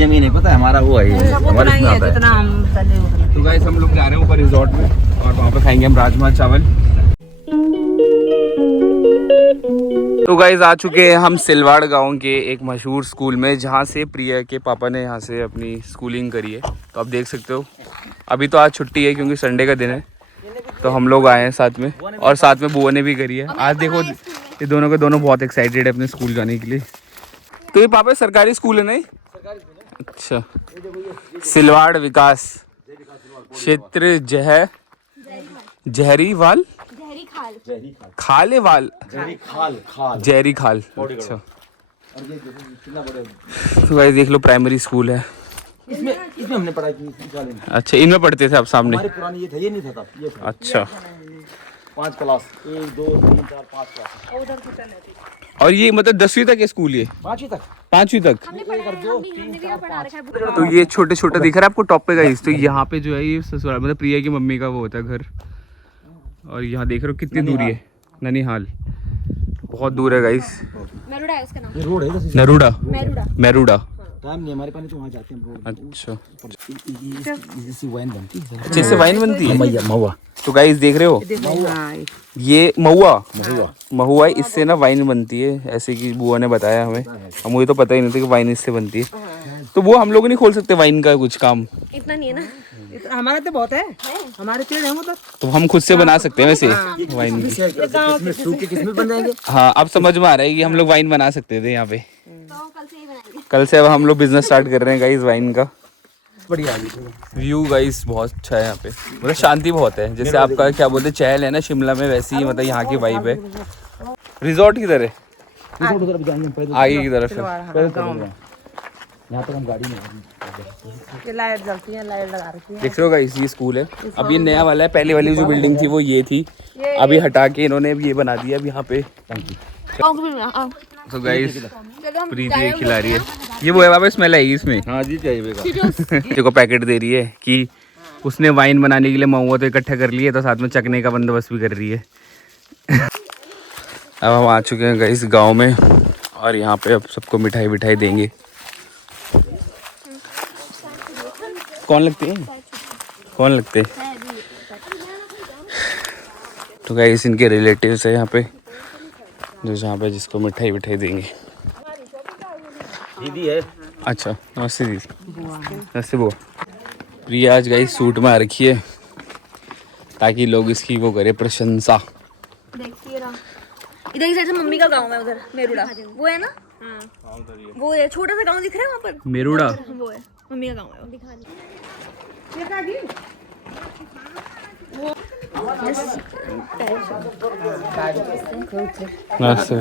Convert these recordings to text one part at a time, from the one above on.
जमीन है, पता है हमारा वो है ये, हमारे इसमें आता है। तो गाइस हम लोग जा रहे हैं ऊपर रिजॉर्ट में और वहाँ पे खाएंगे हम राजमा चावल। तो गाइस आ चुके हैं हम सिलवाड़ गांव के एक मशहूर स्कूल में, जहाँ से प्रिया के पापा ने यहाँ से अपनी स्कूलिंग करी है। तो आप देख सकते हो अभी तो आज छुट्टी है क्योंकि संडे का दिन है, तो हम लोग आए हैं साथ में और साथ में बुआ ने भी करी है। आज देखो ये दोनों के दोनों बहुत एक्साइटेड है अपने स्कूल जाने के लिए। तो ये पापा सरकारी स्कूल है नहीं? अच्छा, सिलवाड़ विकास क्षेत्र जहरीवाल खालेवाल जहरी खाल। अच्छा तो भाई देख लो प्राइमरी स्कूल है इसमें हमने पढ़ाई की। अच्छा इनमें पढ़ते थे आप सामने? हमारे पुरानी ये था, ये नहीं था तब, ये था। अच्छा 5 क्लास 1 2 3 4 5 क्लास। और ये मतलब 10वीं तक है स्कूल? ये 5वीं तक। 5वीं तक। तो ये छोटे छोटे दिख रहा है आपको टॉप पे गाइस, तो यहाँ पे जो है ये ससुराल मतलब प्रिया की मम्मी का वो होता है घर। और यहाँ देख रहे हो कितनी दूरी है, ननिहाल बहुत दूर है गाइस। मेरुड़ा है उसका नाम। ये रोड है नरूडा मेरूडा। टाइम नहीं हमारे पास तो वहाँ जाते हैं हम रोड। अच्छा इससे वाइन बनती है। अच्छे से वाइन बनती है महुआ। तो गाइस देख रहे हो ये महुआ है, इससे ना वाइन बनती है, ऐसे कि बुआ ने बताया हमें। हम मुझे तो पता ही नहीं था कि वाइन इससे बनती है। तो वो हम लोग नहीं खोल सकते वाइन का कुछ काम? इतना नहीं है ना, हमारे तो बहुत है, हमारे पेड़ है उधर। तो हम खुद से बना सकते हैं वैसे वाइन। किसमें बन जाएंगे? हाँ अब समझ में आ रहा है कि हम लोग वाइन बना सकते थे यहाँ पे। तो कल से ही बनाएंगे। कल से अब हम लोग बिजनेस स्टार्ट कर रहे हैं गाइस वाइन का। बढ़िया व्यू गाइस बहुत अच्छा है यहाँ पे, मतलब शांति बहुत है। जैसे आपका क्या बोलते हैं चहल है ना शिमला में, वैसी ही मतलब यहाँ की वाइब है। रिजॉर्ट किधर है? आगे की तरफ है। यहाँ तक हम गाड़ी में लाइट जलती है, लाइट लगा रखी है। देख रहे हो गाइस ये स्कूल है। अब ये नया वाला है, पहले वाली जो बिल्डिंग थी वो ये थी, अभी हटा के इन्होंने ये बना दिया अब यहाँ पे। तो गाइस प्रीति ये खिला रही है, ये वो है वापस स्मेल आएगी इसमें। हाँ जी चाहिए देखो पैकेट दे रही है कि उसने वाइन बनाने के लिए महुआ तो इकट्ठा कर लिए, तो साथ में चखने का बंदोबस्त भी कर रही है। अब हम आ चुके हैं गाइस गांव में और यहाँ पे अब सबको मिठाई विठाई देंगे। कौन लगते हैं? कौन लगते हैं? तो गाइस इनके रिलेटिव्स है यहाँ पे, जो जहाँ पे जिसको मिठाई विठाई देंगे। दीदी है। अच्छा नमस्ते दीदी। नमस्ते बुआ। प्रिया आज गाइस सूट में आ रखी है ताकि लोग इसकी वो करे प्रशंसा। देखिए ना, इधर की साइड से मम्मी का गांव है, उधर मेरुड़ा वो है ना। वो है छोटा सा गांव दिख रहा है वहाँ पर, मेरुड़ा वो है मम्मी का गांव है। वो दिखा नमस्ते।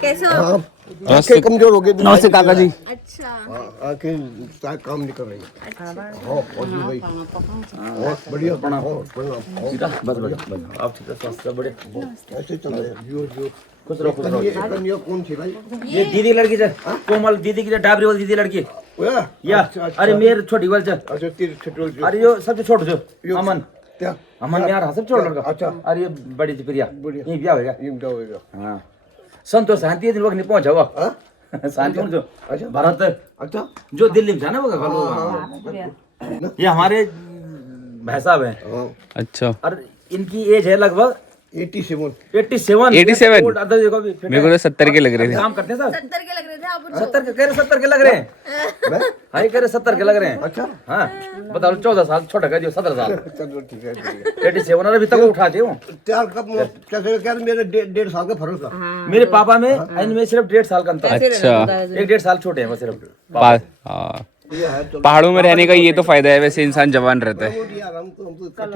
कैसे हो? नमस्ते कमजोर हो गए। नमस्ते काका जी। अच्छा आंखें काम नहीं कर रही। बहुत बढ़िया बना हो। बस आप ठीक है, स्वास्थ्य बड़े ऐसे चल रहे हैं। खुश रहो। ये कौन थी भाई? ये दीदी लड़की है, कोमल दीदी की डाबरी वाली दीदी लड़की या। अरे मेरे छोटी वाली अच्छा तेरी छोटी। अरे यो सबसे छोटो जो अमन क्या अमन यार सब छोड़ लड़का। अच्छा अरे ये बड़ी थी प्रिया, ये ब्याह होगा। ये क्या होएगा? हाँ संतोष शांति दिन वक्त नहीं पहुंचा हुआ। शांति जो अच्छा भरत अच्छा जो दिल्ली में था ना वो ये हमारे भाई साहब हैं। अच्छा और इनकी एज है लगभग 87। 87 मेरे को तो 70 के लग रहे थे। काम करते हैं सब 70 के लग रहे थे आप। 70 के कह रहे 70 के लग रहे हैं। हाँ ये कह रहे 70 के लग रहे हैं। अच्छा हाँ बताओ 14 साल छोटा कर दियो 17 साल। चलो ठीक है। 87 और अभी तक वो उठाते हो। त्यार कब कैसे क्या मेरे 1.5 साल का फर्क था। मेरे पापा में इनमें सिर्फ 1.5 साल का अंतर है। अच्छा 1.5 साल छोटे हैं बस सिर्फ। हाँ पहाड़ों में रहने का ये तो फायदा है, वैसे इंसान जवान रहता है।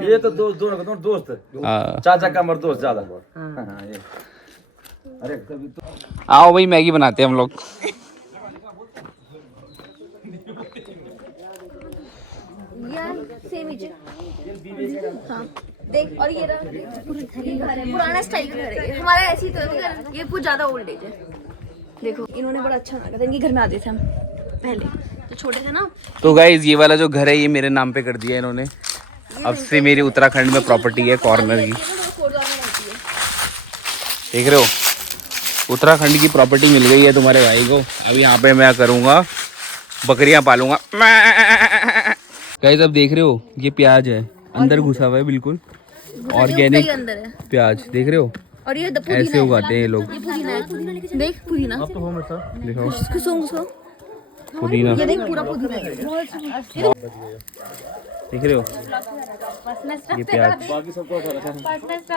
ये तो दोनों दोस्त हाँ। चाचा का मर दोस्त ज्यादा। ये अरे कभी तो आओ भाई मैगी बनाते हैं हम लोग। यार सेम ही हाँ देख, और ये पुराना स्टाइल का घर है हमारा, ऐसे ही तो है। ये कुछ ज्यादा ओल्ड एज है। देखो इन्होंने बड़ा अच्छा बना था, इनके घर में आते थे हम पहले तो छोटे थे ना। तो गाइज ये वाला जो घर है ये मेरे नाम पे कर दिया इन्होंने। अब से मेरी उत्तराखंड में प्रॉपर्टी है कॉर्नर की, देख रहे हो। उत्तराखंड की प्रॉपर्टी मिल गई है तुम्हारे भाई को। अब यहाँ पे मैं करूँगा, बकरियाँ पालूंगा। गाइस अब देख रहे हो ये प्याज है, अंदर घुसा हुआ है बिल्कुल ऑर्गेनिक अंदर है प्याज, देख रहे हो और ये ऐसे उगाते हैं ये लोग। पुदीना है, देख पुदीना देखो उसको पुदीना, ये देख पूरा पुदीना है। देख रहे हो ये प्याज,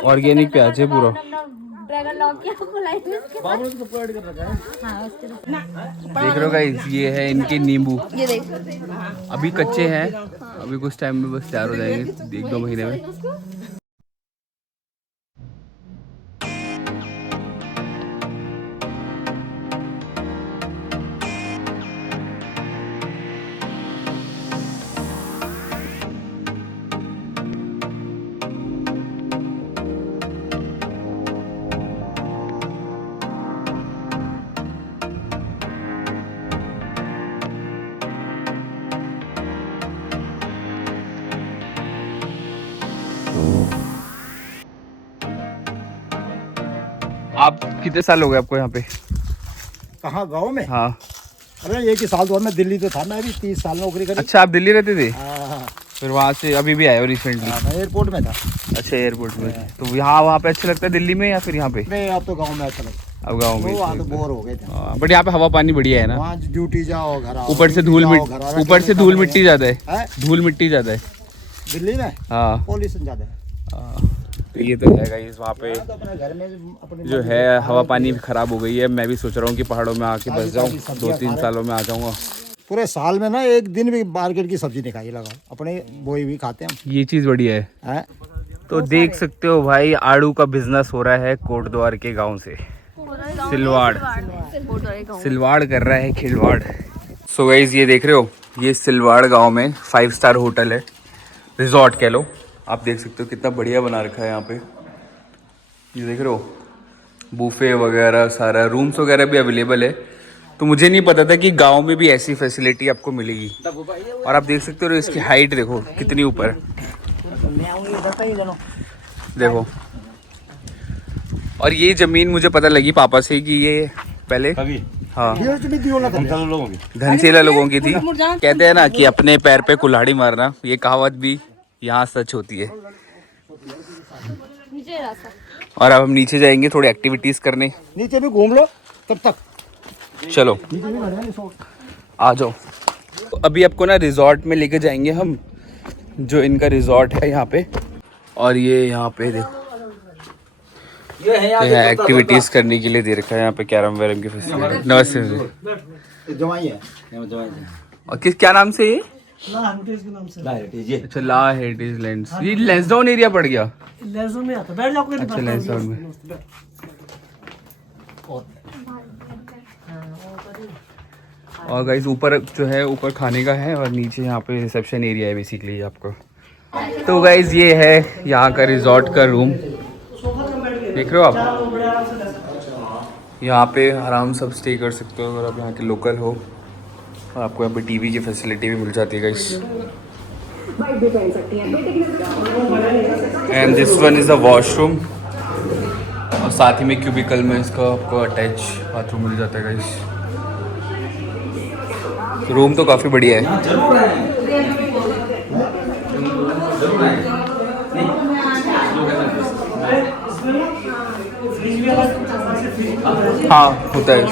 ऑर्गेनिक प्याज है पूरा। देख रहे हो गाइस ये है इनके नींबू, ये देख अभी कच्चे हैं, अभी कुछ टाइम में बस तैयार हो जाएंगे, 1-2 महीने में। आप कितने साल हो गए आपको यहाँ पे? कहाँ गाँव में? हाँ। अरे एक ही साल तो मैं दिल्ली तो था, मैं भी 30 साल नौकरी करी। अच्छा आप दिल्ली रहते थे? हाँ, फिर वहाँ से अभी भी आए हो रिसेंटली? मैं एयरपोर्ट में था। अच्छा एयरपोर्ट में, तो यहाँ वहाँ पे अच्छा लगता है दिल्ली में या फिर यहाँ पे? नहीं अब तो गाँव में अच्छा लगता अब गाँव है, में वहाँ तो बोर हो गए थे। बट यहाँ पे हवा पानी बढ़िया है ना? वहाँ ड्यूटी जाओ घर आओ, ऊपर से धूल मिट्टी ज्यादा है, है? धूल मिट्टी ज्यादा है दिल्ली में हाँ। पॉल्यूशन ज्यादा है। तो ये तो है गाइस, वहाँ पे तो अपने घर में अपने जो है हवा पानी भी खराब हो गई है। मैं भी सोच रहा हूँ कि पहाड़ों में आके बस जाऊँ, 2-3 सालों में आ जाऊँगा। पूरे साल में ना एक दिन भी मार्केट की सब्जी नहीं खाई, लगाओ अपने बोई भी खाते हैं ये चीज़ बढ़िया है। हैं? तो देख सकते हो भाई आड़ू का बिजनेस हो रहा है कोटद्वार के गांव से। सिलवाड़ कर रहा है खिलवाड़। सो गाइस ये देख रहे हो, ये सिलवाड़ गांव में 5 स्टार होटल है, रिजॉर्ट कह लो। आप देख सकते हो कितना बढ़िया बना रखा है यहाँ पे। ये देख रहे हो बूफे वगैरह, सारा रूम्स वगैरह भी अवेलेबल है। तो मुझे नहीं पता था कि गांव में भी ऐसी फैसिलिटी आपको मिलेगी। और आप देख सकते हो इसकी हाइट देखो कितनी ऊपर, देखो। और ये जमीन मुझे पता लगी पापा से कि ये पहले हाँ धनसेला लोगों की थी। कहते हैं ना कि अपने पैर पे कुल्हाड़ी मारना, ये कहावत भी यहाँ सच होती है। और अब हम नीचे जाएंगे थोड़ी एक्टिविटीज करने, नीचे भी घूम लो तब तक। चलो आ जाओ। तो अभी आपको ना रिजॉर्ट में लेके जाएंगे हम, जो इनका रिजॉर्ट है यहाँ पे। और ये यहाँ पे देखो ये है एक्टिविटीज करने के लिए दे रखा है यहाँ पे, कैरम वैरम की फैसिलिटी। नमस्ते मुझे। जवाई है और किस क्या नाम से ये? ये अच्छा ला हेरिटेज लैंड्स, ये लैंसडाउन एरिया पड़ गया। लहसुन में आता बैठ जाओ अपने अच्छा लैंसडाउन में। और गाइस ऊपर जो है ऊपर खाने का है और नीचे यहाँ पे रिसेप्शन एरिया है बेसिकली आपको। तो गाइस ये है यहाँ का रिजॉर्ट का रूम, देख रहे हो आप। यहाँ पे आराम से स्टे कर सकते हो अगर आप यहाँ के लोकल हो। और आपको यहाँ पे टीवी की फैसिलिटी भी मिल जाती है guys. And this one is a washroom, और साथ ही में क्यूबिकल में इसका आपको अटैच बाथरूम मिल जाता है गाइस। रूम तो काफ़ी बढ़िया है। हाँ होता है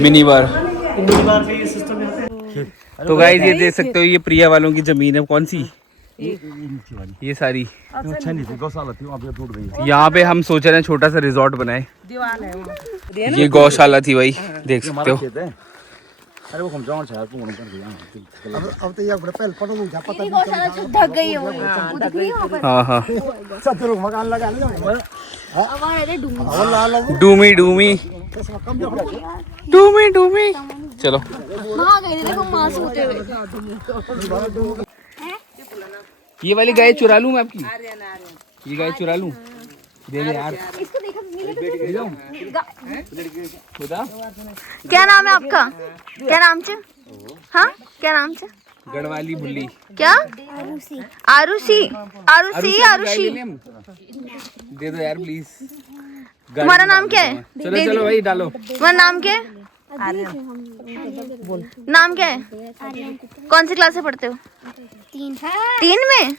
मिनी बार। तो गाइस ये देख सकते हो ये प्रिया वालों की जमीन है। कौन सी? ये सारी अच्छा नहीं थी, गौशाला थी वहाँ पे टूट गई। यहाँ पे हम सोच रहे हैं छोटा सा रिजॉर्ट बनाए। ये गौशाला थी भाई, देख सकते हो। अरे वो हम जाओ चाहे तो उन्होंने कर दिया। अब तो ये बड़ा पहले पता नहीं पता मेरी गौशाला जो ढक गई है वो दिख रही है वहाँ पर। हाँ हाँ सतरुक मकान लगा ले वहाँ रहते डूंगी। डूमी डूमी डूमी डूमी। चलो वहाँ गए थे देखो माँ सोते हुए। ये वाली गाय चुरा लूं मैं आपकी? ये गाय चुरा लूं? दे दे यार। इसको देखा बता क्या नाम है आपका? क्या नाम च? हाँ क्या नाम च? गढ़वाली भुल्ली। क्या? आरुषि आरुषि आरुषि आरुषि। दे दो यार प्लीज, तुम्हारा नाम क्या है? चलो चलो भाई डालो। तुम्हारा नाम क्या है? नाम क्या है? कौन सी क्लास से पढ़ते हो? 3 में।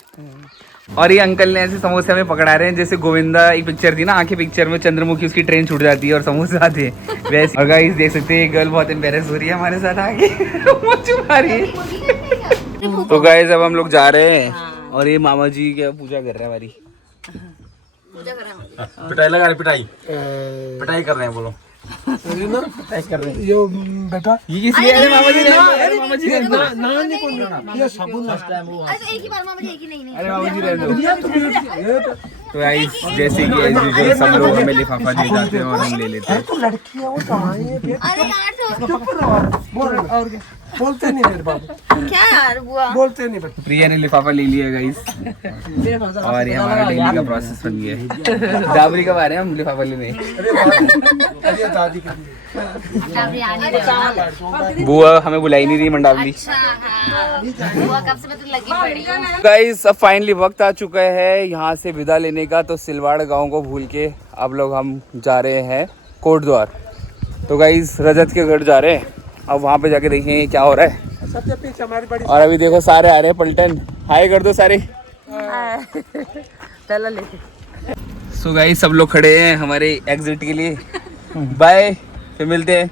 और ये अंकल ने ऐसे समोसे हमें पकड़ा रहे हैं जैसे गोविंदा एक पिक्चर थी ना, आंखें पिक्चर में चंद्रमुखी उसकी ट्रेन छूट जाती है और समोसे आते हैं वैसे। और गाइस देख सकते हैं गर्ल बहुत एम्बेरस हो रही है हमारे साथ आगे छुपा रही है। तो गाइस अब हम लोग जा रहे हैं और ये मामा जी क्या पूजा कर रहे हैं हमारी। पिटाई लगा रहे, पिटाई पिटाई कर रहे हैं, बोलो यो बेटा ये किसलिए? अरे मामा जी मामा जी रहने दो। ये साबुन अच्छा एक ही बार मामा जी, एक ही नहीं अरे मामा जी रहने दो। तो गाइस जैसे कि एज यूजुअल सब लोग हमें लिफाफा दे जाते हैं और हम ले लेते हैं। तो लड़की है वो कहाँ है? अरे यार तो बोल और क्या? बोलते नहीं मेरे बाबू, क्या यार बुआ, बोलते नहीं बेटा। प्रिया ने लिफाफा ले लिया गाइस और ये हमारा डेली का प्रोसेस बन गया है। डाबरी कब आ रहे हैं हम लिफाफा लेने? अरे दादी का बुआ हमें बुलाई नहीं रही मंडावली। बुआ कब से मैं तो लगी पड़ी हूँ। गाइस अब फाइनली वक्त आ चुका है यहाँ से विदा लेने का। तो सिलवाड़ गांव को भूल के अब लोग हम जा रहे हैं कोटद्वार। तो गाइस रजत के घर जा रहे हैं, अब वहाँ पे जाके देखेंगे क्या हो रहा है। सबसे पीछे हमारी बड़ी और अभी देखो सारे आ रहे हैं पलटन, हाय कर दो सारे। सो गाइस सब लोग खड़े हैं हमारे एग्जिट के लिए। बाय, फिर मिलते हैं।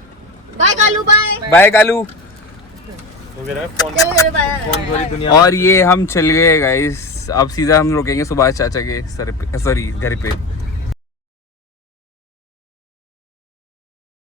Bye Kalu, bye bye Kalu. Bye. और ये हम चल गए गाइस, अब सीधा हम रुकेंगे सुभाष चाचा के सर पे, सॉरी घर पे।